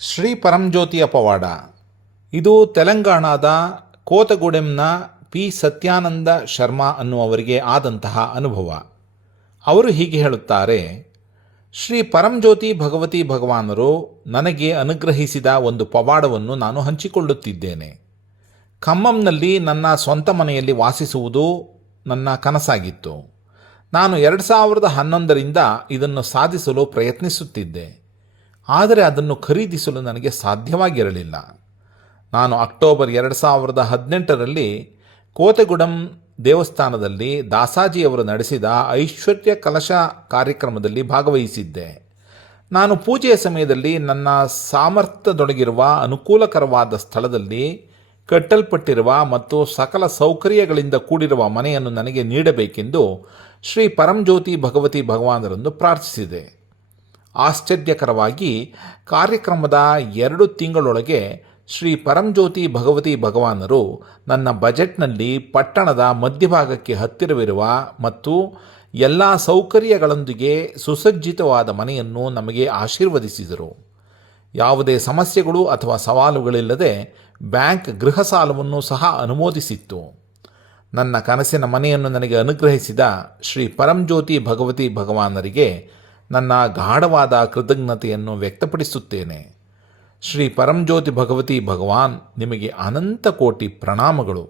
ಶ್ರೀ ಪರಂಜ್ಯೋತಿಯ ಪವಾಡ. ಇದು ತೆಲಂಗಾಣದ ಕೋತಗೂಡೆಂನ ಪಿ ಸತ್ಯಾನಂದ ಶರ್ಮಾ ಅನ್ನುವವರಿಗೆ ಆದಂತಹ ಅನುಭವ. ಅವರು ಹೀಗೆ ಹೇಳುತ್ತಾರೆ: ಶ್ರೀ ಪರಂಜ್ಯೋತಿ ಭಗವತಿ ಭಗವಾನರು ನನಗೆ ಅನುಗ್ರಹಿಸಿದ ಒಂದು ಪವಾಡವನ್ನು ನಾನು ಹಂಚಿಕೊಳ್ಳುತ್ತಿದ್ದೇನೆ. ಖಮ್మంನಲ್ಲಿ ನನ್ನ ಸ್ವಂತ ಮನೆಯಲ್ಲಿ ವಾಸಿಸುವುದು ನನ್ನ ಕನಸಾಗಿತ್ತು. ನಾನು 2011ರಿಂದ ಇದನ್ನು ಸಾಧಿಸಲು ಪ್ರಯತ್ನಿಸುತ್ತಿದ್ದೆ. ಆದರೆ ಅದನ್ನು ಖರೀದಿಸಲು ನನಗೆ ಸಾಧ್ಯವಾಗಿರಲಿಲ್ಲ. ನಾನು ಅಕ್ಟೋಬರ್ 2018ರಲ್ಲಿ ಕೋತೆಗುಡಂ ದೇವಸ್ಥಾನದಲ್ಲಿ ದಾಸಾಜಿಯವರು ನಡೆಸಿದ ಐಶ್ವರ್ಯ ಕಲಶ ಕಾರ್ಯಕ್ರಮದಲ್ಲಿ ಭಾಗವಹಿಸಿದ್ದೆ. ನಾನು ಪೂಜೆಯ ಸಮಯದಲ್ಲಿ ನನ್ನ ಸಾಮರ್ಥ್ಯದೊಳಗಿರುವ ಅನುಕೂಲಕರವಾದ ಸ್ಥಳದಲ್ಲಿ ಕಟ್ಟಲ್ಪಟ್ಟಿರುವ ಮತ್ತು ಸಕಲ ಸೌಕರ್ಯಗಳಿಂದ ಕೂಡಿರುವ ಮನೆಯನ್ನು ನನಗೆ ನೀಡಬೇಕೆಂದು ಶ್ರೀ ಪರಂಜ್ಯೋತಿ ಭಗವತಿ ಭಗವಾನರನ್ನು ಪ್ರಾರ್ಥಿಸಿದೆ. ಆಶ್ಚರ್ಯಕರವಾಗಿ ಕಾರ್ಯಕ್ರಮದ 2 ತಿಂಗಳೊಳಗೆ ಶ್ರೀ ಪರಂಜ್ಯೋತಿ ಭಗವತಿ ಭಗವಾನರು ನನ್ನ ಬಜೆಟ್ನಲ್ಲಿ ಪಟ್ಟಣದ ಮಧ್ಯಭಾಗಕ್ಕೆ ಹತ್ತಿರವಿರುವ ಮತ್ತು ಎಲ್ಲ ಸೌಕರ್ಯಗಳೊಂದಿಗೆ ಸುಸಜ್ಜಿತವಾದ ಮನೆಯನ್ನು ನಮಗೆ ಆಶೀರ್ವದಿಸಿದರು. ಯಾವುದೇ ಸಮಸ್ಯೆಗಳು ಅಥವಾ ಸವಾಲುಗಳಿಲ್ಲದೆ ಬ್ಯಾಂಕ್ ಗೃಹ ಸಾಲವನ್ನು ಸಹ ಅನುಮೋದಿಸಿತ್ತು. ನನ್ನ ಕನಸಿನ ಮನೆಯನ್ನು ನನಗೆ ಅನುಗ್ರಹಿಸಿದ ಶ್ರೀ ಪರಂಜ್ಯೋತಿ ಭಗವತಿ ಭಗವಾನರಿಗೆ ನನ್ನ ಗಾಢವಾದ ಕೃತಜ್ಞತೆಯನ್ನು ವ್ಯಕ್ತಪಡಿಸುತ್ತೇನೆ. ಶ್ರೀ ಪರಂಜ್ಯೋತಿ ಭಗವತಿ ಭಗವಾನ್ ನಿಮಗೆ ಅನಂತ ಕೋಟಿ ಪ್ರಣಾಮಗಳು.